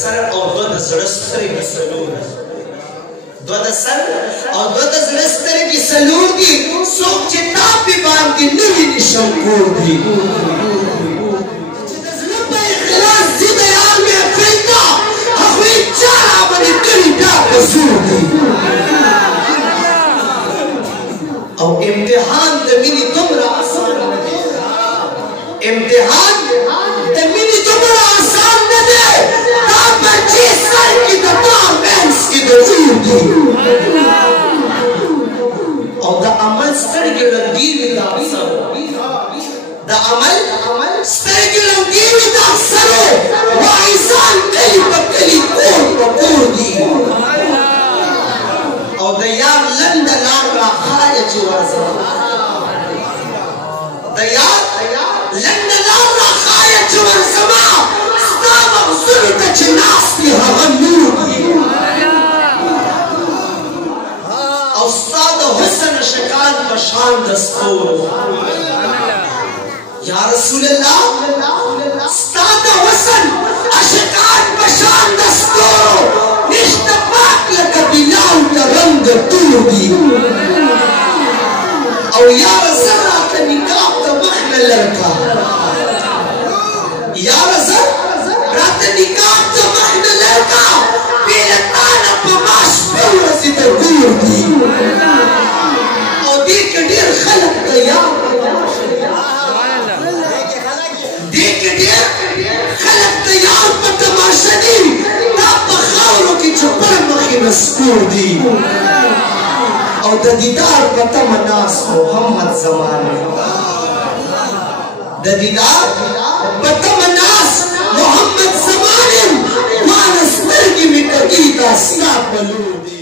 سر او دو د زړه سترګې څلور دو د سر او دو د زړه سترګې څلور دي څوک چې تا پې باندې نه ویني شمکور دي چې د زړه په اخلاص ځي د یار محفل ته هغوی چا راباندې کړي بیا په زور دي او امتحان د مینې دومره آسان نه دی امتحان د مینې دومره آسان نه دی دا بچې سر کې د تا منځ کې د اور دي او د عمل سترګې ړندې وي د اکثرو د عمل سترګې ړندې وي د اکثرو واعظان کلي په کلي کور په کور دي او د یار لنډه لار راښایه چې ورځمه د یار لنډه لار راښایه چې ورځمه ستا مغزونو ته چې ناست وي هغه نور دي او ستا د حسن شکال په شان د ستورو یا رسول الله ستا د حسن اشکال په شان د ستورو نشته پاک لکه بلال د رنګ تور دي او یاره زه راته نقاب د مخ نه لرکه یاره زه راته نقاب د مخ نه لرکه بې له تا نه په ما شپې ورځې د ګور دي او دې کې ډېر خلک د یار دې کې ډېر خلک د یار په تماشه دي دا په خاورو کې چې پر مخې نسکور دي او د دیدار په تمه ناست محمد زمانه د دیدار په تمه ناست محمد زمانه ما نه سترګې مې کږي دا ستا په لور دي